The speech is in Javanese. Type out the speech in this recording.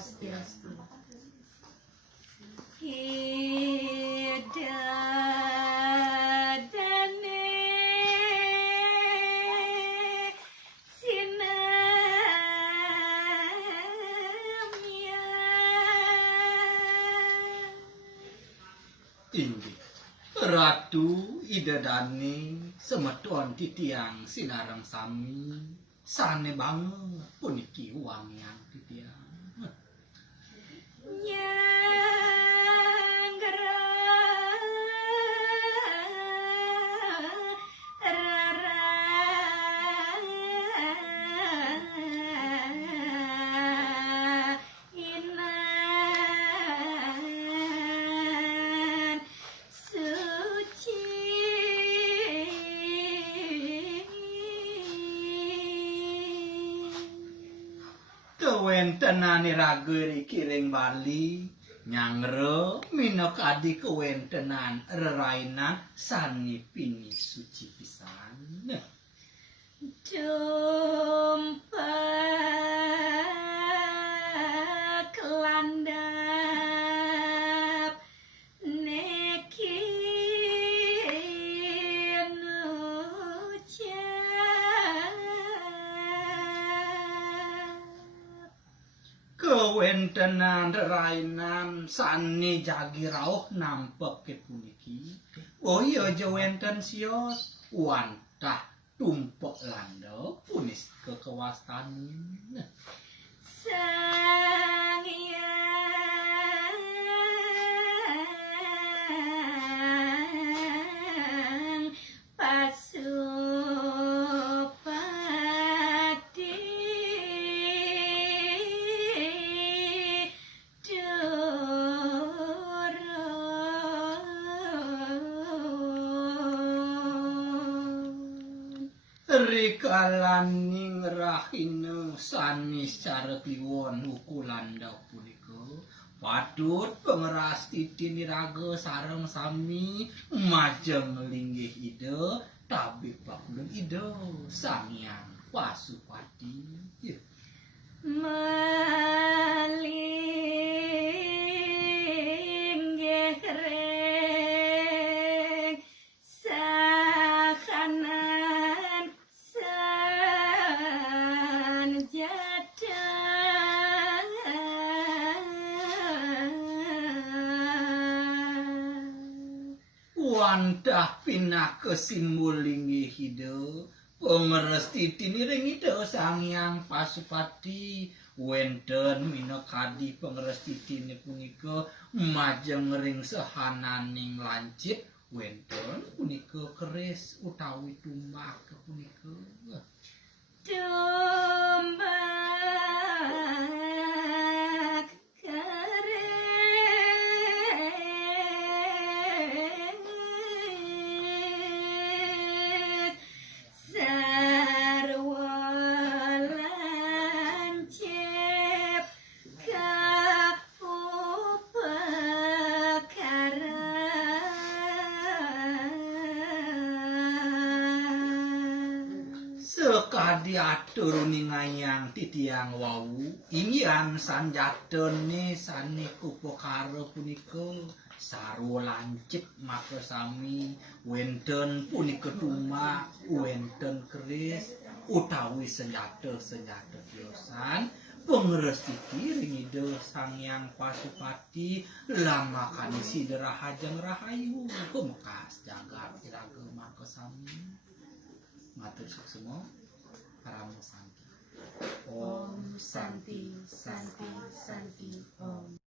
Swastiastu. Hidadane sinamya Inggih Ratu Idadane semeton titiang sinareng sami sane banget puniki wangian titiang nyanggra inan suci kewentenane rageri kiring Bali nyangre minakadi kewentenan rerainan sani pini suci pisan Tumpak landap neki nucap kewentenan rerainan sani jagi rauh nampek puniki oh iya jawenten sios wantah tumpek landa punis kekewastan Sang Hyang Pasupati Durun rikalaning rahina sanis cara piwon ukulanda punika patut pengeras titi niraga sareng sami majeng linggih ide tabib bakulun ide Sang Hyang Pasupati malinggih reng sakanan sanjata wantah pinake simbol linggih ide pengeres titi niring ide Sang Hyang Pasupati wenten minakadi pengeres titi punika majeng ring sehananing lancip wenten punika keris utawi tumbak punika Tumbak keris sarwa lancip kaupakaran sekadi atur ningayang titiang wau ingyan sanjatene sane upakara punika sarwa lancip maka sami wenten punika tumak wenten keris utawi senjata-senjata tiosan pengeres titi ring ide Sang Hyang Pasupati lamakan isi derahajeng rahayu pemekas jagat iraga maka sami matur suksema Paramo Santi Om Santi Santi Santi Om.